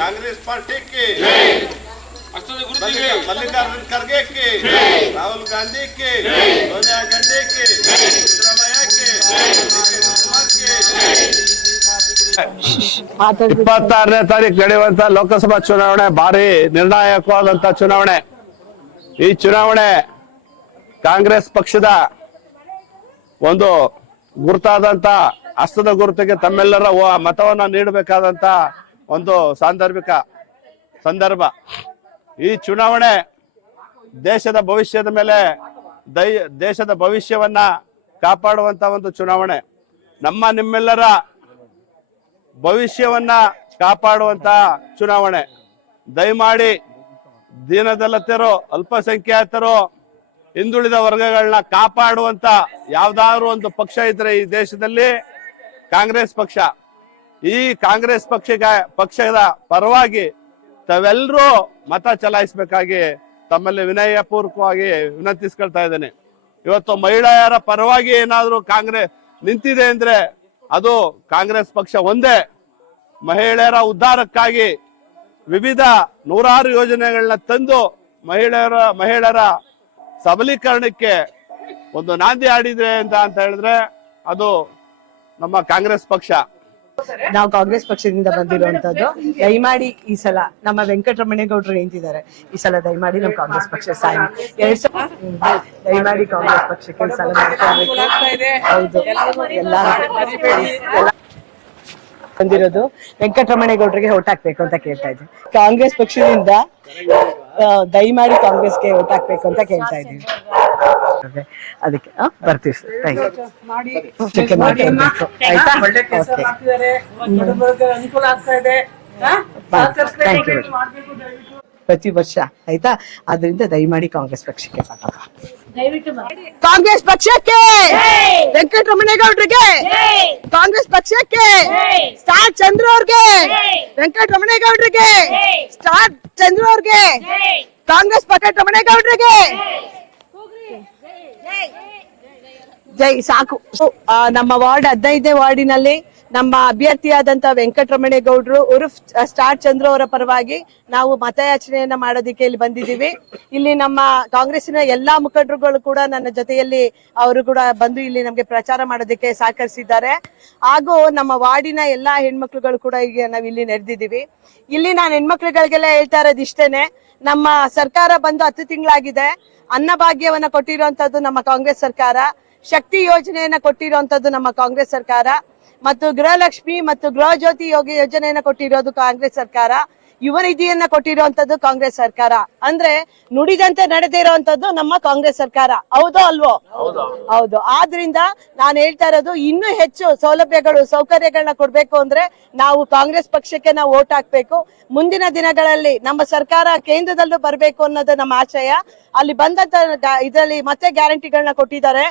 Congress party के मल्लिकार्जुन खड़गे के, राहुल गांधी के, सोनिया गांधी के, सिद्धरामಯ್ಯ के, ಇಪ್ಪತ್ತಾರನೇ ತಾರೀಕು ನಡೆಯುವಂತ ಲೋಕಸಭಾ ಚುನಾವಣೆ ಭಾರಿ ನಿರ್ಣಾಯಕವಾದಂತ ಚುನಾವಣೆ. ಈ ಚುನಾವಣೆ ಕಾಂಗ್ರೆಸ್ ಪಕ್ಷದ ಒಂದು ಗುರುತಾದಂತ ಹಸ್ತದ ಗುರುತಿಗೆ ತಮ್ಮೆಲ್ಲರ ಮತವನ್ನ ನೀಡಬೇಕಾದಂತ ಒಂದು ಸಾಂದರ್ಭಿಕ ಸಂದರ್ಭ. ಈ ಚುನಾವಣೆ ದೇಶದ ಭವಿಷ್ಯದ ಮೇಲೆ ದೇಶದ ಭವಿಷ್ಯವನ್ನ ಕಾಪಾಡುವಂತ ಒಂದು ಚುನಾವಣೆ. ನಿಮ್ಮೆಲ್ಲರ ಭವಿಷ್ಯವನ್ನ ಕಾಪಾಡುವಂತ ಚುನಾವಣೆ. ದಯಮಾಡಿ ದೀನದಲಿತರು, ಅಲ್ಪಸಂಖ್ಯಾತರು, ಹಿಂದುಳಿದ ವರ್ಗಗಳನ್ನ ಕಾಪಾಡುವಂತ ಯಾವ್ದಾದ್ರು ಒಂದು ಪಕ್ಷ ಇದ್ರೆ ಈ ದೇಶದಲ್ಲಿ ಕಾಂಗ್ರೆಸ್ ಪಕ್ಷ. ಈ ಕಾಂಗ್ರೆಸ್ ಪಕ್ಷದ ಪರವಾಗಿ ತಾವೆಲ್ಲರೂ ಮತ ಚಲಾಯಿಸಬೇಕಾಗಿ ತಮ್ಮಲ್ಲಿ ವಿನಯಪೂರ್ವಕವಾಗಿ ವಿನಂತಿಸ್ಕೊಳ್ತಾ ಇದ್ದೇನೆ. ಇವತ್ತು ಮಹಿಳೆಯರ ಪರವಾಗಿ ಏನಾದ್ರು ಕಾಂಗ್ರೆಸ್ ನಿಂತಿದೆ ಅಂದ್ರೆ ಅದು ಕಾಂಗ್ರೆಸ್ ಪಕ್ಷ ಒಂದೇ. ಮಹಿಳೆಯರ ಉದ್ಧಾರಕ್ಕಾಗಿ ವಿವಿಧ ನೂರಾರು ಯೋಜನೆಗಳನ್ನ ತಂದು ಮಹಿಳೆಯರ ಸಬಲೀಕರಣಕ್ಕೆ ಒಂದು ನಾಂದಿ ಆಡಿದ್ರೆ ಅಂತ ಹೇಳಿದ್ರೆ ಅದು ನಮ್ಮ ಕಾಂಗ್ರೆಸ್ ಪಕ್ಷ. ನಾವು ಕಾಂಗ್ರೆಸ್ ಪಕ್ಷದಿಂದ ಬಂದಿರುವಂತದ್ದು. ದಯಮಾಡಿ ಈ ಸಲ ನಮ್ಮ ವೆಂಕಟರಮಣೇಗೌಡರು ನಿಂತಿದ್ದಾರೆ. ಈ ಸಲ ದಯಮಾಡಿ ನಮ್ಮ ಕಾಂಗ್ರೆಸ್ ಪಕ್ಷ ದಯಮಾಡಿ ಕಾಂಗ್ರೆಸ್ ಪಕ್ಷಕ್ಕೆ ಈ ಸಲ ಹೌದು ಎಲ್ಲ ಬಂದಿರೋದು ವೆಂಕಟರಮಣೇಗೌಡರಿಗೆ ಓಟ್ ಹಾಕ್ಬೇಕು ಅಂತ ಕೇಳ್ತಾ ಇದ್ದೀವಿ. ಕಾಂಗ್ರೆಸ್ ಪಕ್ಷದಿಂದ ದಯಮಾಡಿ ಕಾಂಗ್ರೆಸ್ಗೆ ಓಟ್ ಹಾಕ್ಬೇಕು ಅಂತ ಕೇಳ್ತಾ ಇದ್ದೀವಿ. ಅದಕ್ಕೆ ಬರ್ತೀವಿ ಸರ್. ಪ್ರತಿ ವರ್ಷ ಆಯ್ತಾ. ಅದರಿಂದ ದಯಮಾಡಿ ಕಾಂಗ್ರೆಸ್ ಪಕ್ಷಕ್ಕೆ ಕಾಂಗ್ರೆಸ್ ಪಕ್ಷಕ್ಕೆ ವೆಂಕಟರಮಣೇಗೌಡರಿಗೆ ಕಾಂಗ್ರೆಸ್ ಪಕ್ಷಕ್ಕೆ ಸ್ಟಾರ್ ಚಂದ್ರ ಅವ್ರಿಗೆ ವೆಂಕಟರಮಣೇಗೌಡರಿಗೆ ಸ್ಟಾರ್ ಚಂದ್ರ ಅವ್ರಿಗೆ ಕಾಂಗ್ರೆಸ್ ವೆಂಕಟರಮಣೇಗೌಡರಿಗೆ ಜೈ. ಸಾಕು. ನಮ್ಮ ವಾರ್ಡ್ 15ನೇ ವಾರ್ಡಿನಲ್ಲಿ ನಮ್ಮ ಅಭ್ಯರ್ಥಿಯಾದಂತ ವೆಂಕಟರಮಣೇಗೌಡರು ಉರ್ಫ್ ಸ್ಟಾರ್ ಚಂದ್ರ ಅವರ ಪರವಾಗಿ ನಾವು ಮತಯಾಚನೆಯನ್ನ ಮಾಡೋದಕ್ಕೆ ಇಲ್ಲಿ ಬಂದಿದ್ದೀವಿ. ಇಲ್ಲಿ ನಮ್ಮ ಕಾಂಗ್ರೆಸ್ಸಿನ ಎಲ್ಲಾ ಮುಖಂಡರುಗಳು ಕೂಡ ನನ್ನ ಜೊತೆಯಲ್ಲಿ ಅವರು ಕೂಡ ಬಂದು ಇಲ್ಲಿ ನಮ್ಗೆ ಪ್ರಚಾರ ಮಾಡೋದಕ್ಕೆ ಸಹಕರಿಸಿದ್ದಾರೆ. ಹಾಗೂ ನಮ್ಮ ವಾರ್ಡಿನ ಎಲ್ಲಾ ಹೆಣ್ಮಕ್ಳುಗಳು ಕೂಡ ಈಗ ನಾವ್ ಇಲ್ಲಿ ನೆರೆದಿದ್ದೀವಿ. ಇಲ್ಲಿ ನಾನು ಹೆಣ್ಮಕ್ಳುಗಳಿಗೆಲ್ಲ ಹೇಳ್ತಾ ಇರೋದು ಇಷ್ಟೇನೆ. ನಮ್ಮ ಸರ್ಕಾರ ಬಂದು 10 ತಿಂಗಳಾಗಿದೆ. ಅನ್ನಭಾಗ್ಯವನ್ನ ಕೊಟ್ಟಿರುವಂತದ್ದು ನಮ್ಮ ಕಾಂಗ್ರೆಸ್ ಸರ್ಕಾರ. ಶಕ್ತಿ ಯೋಜನೆಯನ್ನ ಕೊಟ್ಟಿರುವಂತದ್ದು ನಮ್ಮ ಕಾಂಗ್ರೆಸ್ ಸರ್ಕಾರ. ಮತ್ತು ಗೃಹಲಕ್ಷ್ಮಿ ಮತ್ತು ಗೃಹ ಜ್ಯೋತಿ ಯೋಜನೆಯನ್ನ ಕೊಟ್ಟಿರೋದು ಕಾಂಗ್ರೆಸ್ ಸರ್ಕಾರ. ಯುವ ನಿಧಿಯನ್ನ ಕೊಟ್ಟಿರುವಂತದ್ದು ಕಾಂಗ್ರೆಸ್ ಸರ್ಕಾರ. ಅಂದ್ರೆ ನುಡಿದಂತೆ ನಡೆದೇ ಇರುವಂತದ್ದು ನಮ್ಮ ಕಾಂಗ್ರೆಸ್ ಸರ್ಕಾರ. ಹೌದೋ ಅಲ್ವೋ? ಹೌದು. ಆದ್ರಿಂದ ನಾನು ಹೇಳ್ತಾ ಇರೋದು ಇನ್ನೂ ಹೆಚ್ಚು ಸೌಲಭ್ಯಗಳು ಸೌಕರ್ಯಗಳನ್ನ ಕೊಡ್ಬೇಕು ಅಂದ್ರೆ ನಾವು ಕಾಂಗ್ರೆಸ್ ಪಕ್ಷಕ್ಕೆ ನಾವು ಓಟ್ ಹಾಕ್ಬೇಕು. ಮುಂದಿನ ದಿನಗಳಲ್ಲಿ ನಮ್ಮ ಸರ್ಕಾರ ಕೇಂದ್ರದಲ್ಲೂ ಬರ್ಬೇಕು ಅನ್ನೋದು ನಮ್ಮ ಆಶಯ. ಅಲ್ಲಿ ಬಂದಂತ ಇದರಲ್ಲಿ ಮತ್ತೆ ಗ್ಯಾರಂಟಿಗಳನ್ನ ಕೊಟ್ಟಿದ್ದಾರೆ.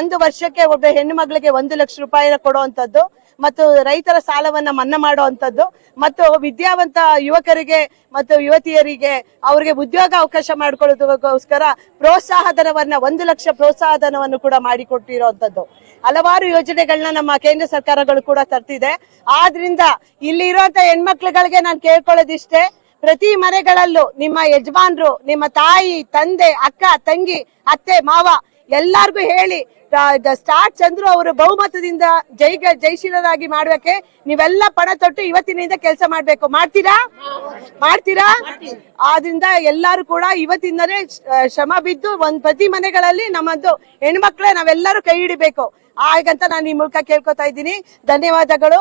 ಒಂದು ವರ್ಷಕ್ಕೆ ಒಬ್ಬ ಹೆಣ್ಣು ಮಗಳಿಗೆ 1 ಲಕ್ಷ ರೂಪಾಯಿನ ಕೊಡುವಂತದ್ದು ಮತ್ತು ರೈತರ ಸಾಲವನ್ನ ಮನ್ನಾ ಮಾಡುವಂತದ್ದು ಮತ್ತು ವಿದ್ಯಾವಂತ ಯುವಕರಿಗೆ ಮತ್ತು ಯುವತಿಯರಿಗೆ ಅವರಿಗೆ ಉದ್ಯೋಗ ಅವಕಾಶ ಮಾಡಿಕೊಳ್ಳೋದಕ್ಕೋಸ್ಕರ ಪ್ರೋತ್ಸಾಹಧನವನ್ನ 1 ಲಕ್ಷ ಪ್ರೋತ್ಸಾಹಧನವನ್ನು ಕೂಡ ಮಾಡಿಕೊಟ್ಟಿರುವಂತದ್ದು. ಹಲವಾರು ಯೋಜನೆಗಳನ್ನ ನಮ್ಮ ಕೇಂದ್ರ ಸರ್ಕಾರಗಳು ಕೂಡ ತರ್ತಿದೆ. ಆದ್ರಿಂದ ಇಲ್ಲಿ ಇರುವಂತ ಹೆಣ್ಮಕ್ಳುಗಳಿಗೆ ನಾನು ಕೇಳ್ಕೊಳ್ಳೋದಿಷ್ಟೇ, ಪ್ರತಿ ಮನೆಗಳಲ್ಲೂ ನಿಮ್ಮ ಯಜಮಾನ್ರು, ನಿಮ್ಮ ತಾಯಿ, ತಂದೆ, ಅಕ್ಕ, ತಂಗಿ, ಅತ್ತೆ, ಮಾವ ಎಲ್ಲಾರ್ಗು ಹೇಳಿ ಸ್ಟಾರ್ ಚಂದ್ರು ಅವರು ಬಹುಮತದಿಂದ ಜಯಶೀಲರಾಗಿ ಮಾಡೋಕೆ ನೀವೆಲ್ಲ ಪಣ ತೊಟ್ಟು ಇವತ್ತಿನಿಂದ ಕೆಲಸ ಮಾಡ್ಬೇಕು. ಮಾಡ್ತೀರಾ? ಆದ್ರಿಂದ ಎಲ್ಲಾರು ಕೂಡ ಇವತ್ತಿಂದಲೇ ಶ್ರಮ ಬಿದ್ದು ಪ್ರತಿ ಮನೆಗಳಲ್ಲಿ ನಮ್ಮದು ಹೆಣ್ಮಕ್ಳೇ ನಾವೆಲ್ಲರೂ ಕೈ ಹಿಡಿಬೇಕು. ಹಾಗಂತ ನಾನು ಈ ಮೂಲಕ ಕೇಳ್ಕೊತಾ ಇದ್ದೀನಿ. ಧನ್ಯವಾದಗಳು.